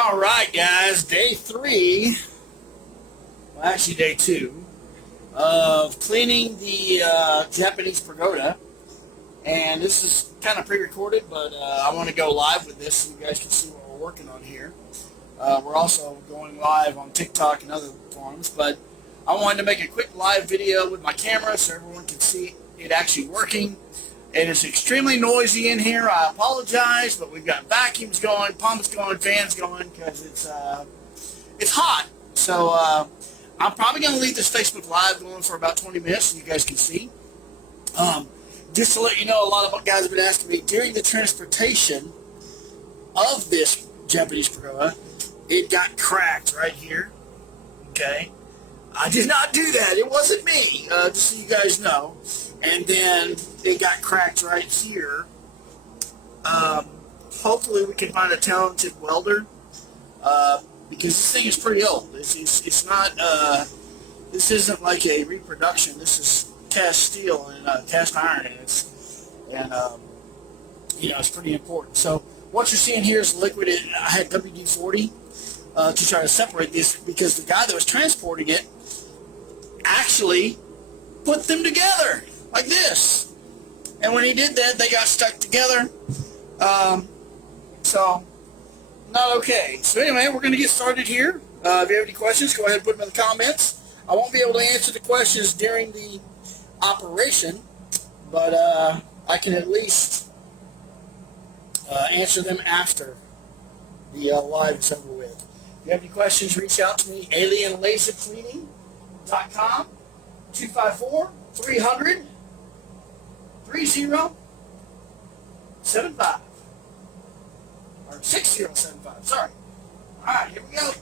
All right, guys, day 3, well, actually day 2, of cleaning the Japanese Pagoda. And this is kind of pre-recorded, but I want to go live with this so you guys can see what we're working on here. We're also going live on TikTok and other forums, but I wanted to make a quick live video with my camera so everyone can see it actually working. And it's extremely noisy in here. I apologize, but we've got vacuums going, pumps going, fans going, because it's hot. So I'm probably going to leave this Facebook Live going for about 20 minutes so you guys can see. Just to let you know, a lot of guys have been asking me, during the transportation of this Japanese Pagoda, it got cracked right here. Okay? I did not do that. It wasn't me, just so you guys know. And then it got cracked right here. Hopefully we can find a talented welder, because this thing is pretty old. It's not, this isn't like a reproduction. This is cast steel and cast iron, and it's pretty important. So what you're seeing here is liquid. I had WD-40 to try to separate this, because the guy that was transporting it actually put them together like this, and when he did that, they got stuck together. So not okay. So anyway, we're going to get started here. If you have any questions, go ahead and put them in the comments. I won't be able to answer the questions during the operation, but I can at least answer them after the live is over with. If you have any questions, reach out to me, alienlasercleaning.com, 254-300-3075. Or 6075, sorry. Alright, here we go.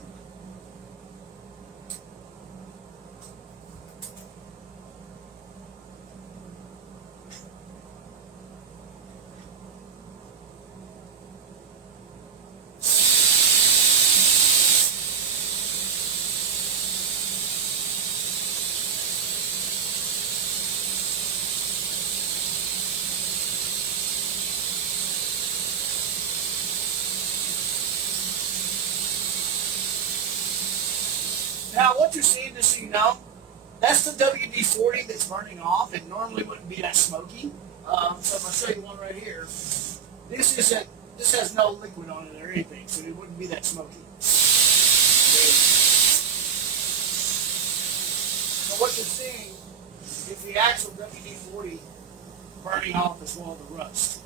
Now, what you're seeing, just so you know, that's the WD-40 that's burning off. It normally wouldn't be that smoky. So if I show you one right here, this has no liquid on it or anything, so it wouldn't be that smoky. So what you're seeing is the actual WD-40 burning off as well as the rust.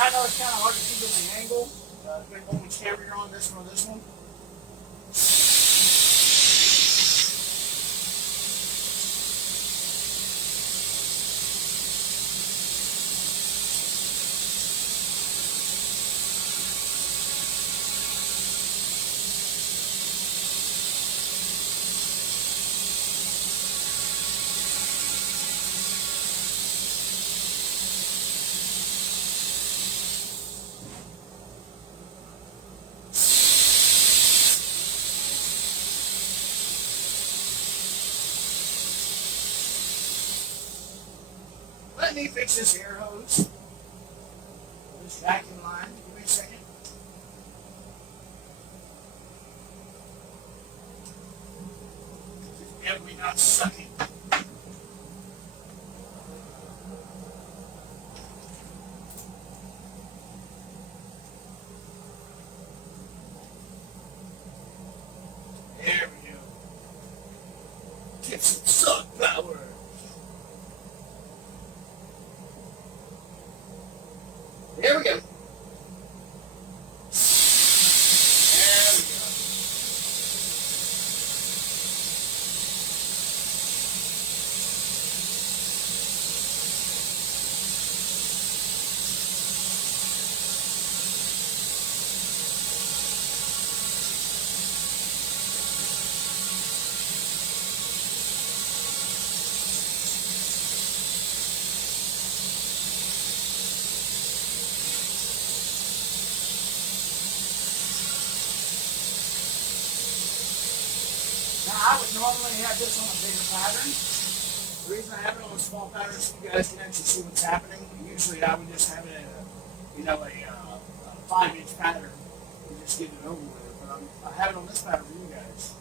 I know it's kind of hard to see with the angle, depending on which camera you're on, this one or this one. Let me fix this air hose. This vacuum line. Give me a second. It's definitely not sucking. There we go. Get some sun power. There we go. There we go. I would normally have this on a bigger pattern. The reason I have it on a small pattern is so you guys can actually see what's happening. Usually I would just have it at a 5-inch pattern and just get it over with. But I have it on this pattern for you guys.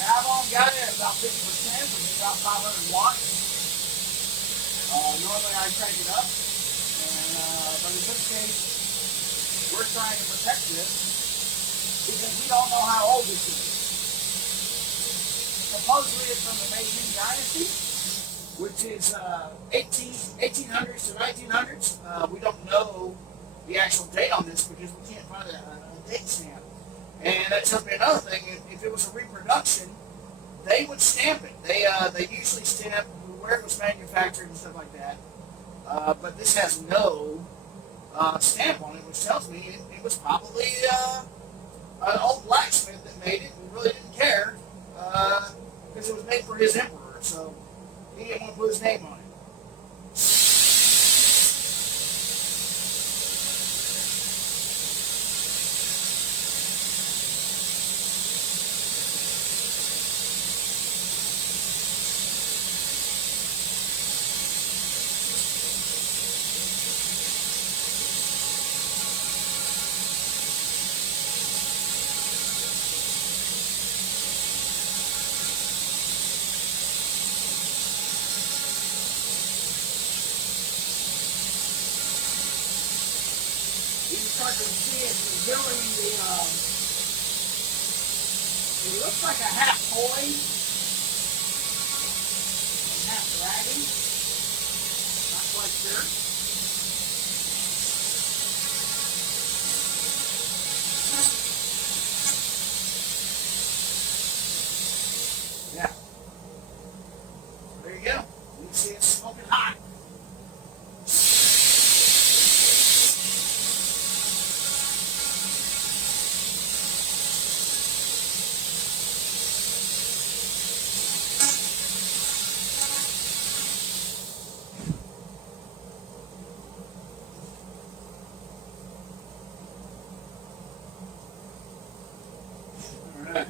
I've only got it at about 50%, which is about 500 watts. Normally I crank it up, but in this case, we're trying to protect this because we don't know how old this is. Supposedly it's from the Meiji dynasty, which is 1800s to 1900s. We don't know the actual date on this because we can't find a date stamp. And that tells me another thing. If it was a reproduction, they would stamp it. They usually stamp where it was manufactured and stuff like that. But this has no stamp on it, which tells me it was probably an old blacksmith that made it and really didn't care because it was made for his emperor. So he didn't want to put his name on it. You can start to see it revealing it looks like a half toy and half dragon. Not quite sure. Yeah. There you go. You can see it's smoking hot. Alright.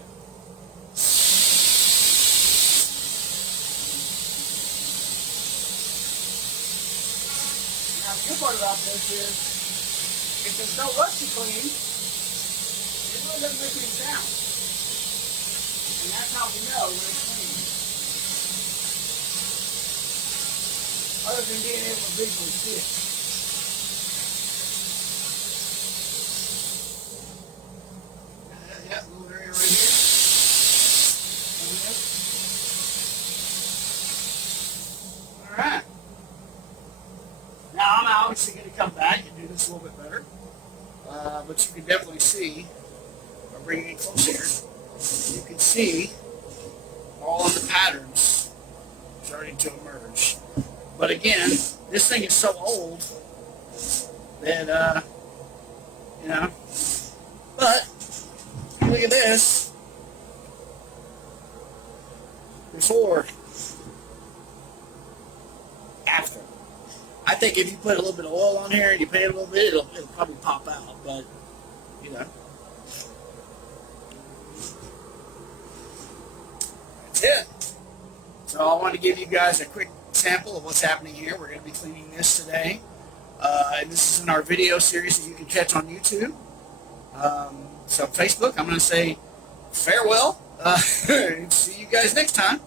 Now the good part about this is if there's no rusty clean, it really doesn't make any sound. And that's how we know when it's clean. Other than being able to visually see it. Yeah, little area right here. Alright. Now I'm obviously going to come back and do this a little bit better. But you can definitely see, by bringing it closer here, you can see all of the patterns starting to emerge. But again, this thing is so old that, but look at this. Before, after. I think if you put a little bit of oil on here and you paint it a little bit, it'll probably pop out. But that's it. So I want to give you guys a quick sample of what's happening here. We're going to be cleaning this today, and this is in our video series that you can catch on YouTube. So Facebook, I'm going to say farewell. See you guys next time.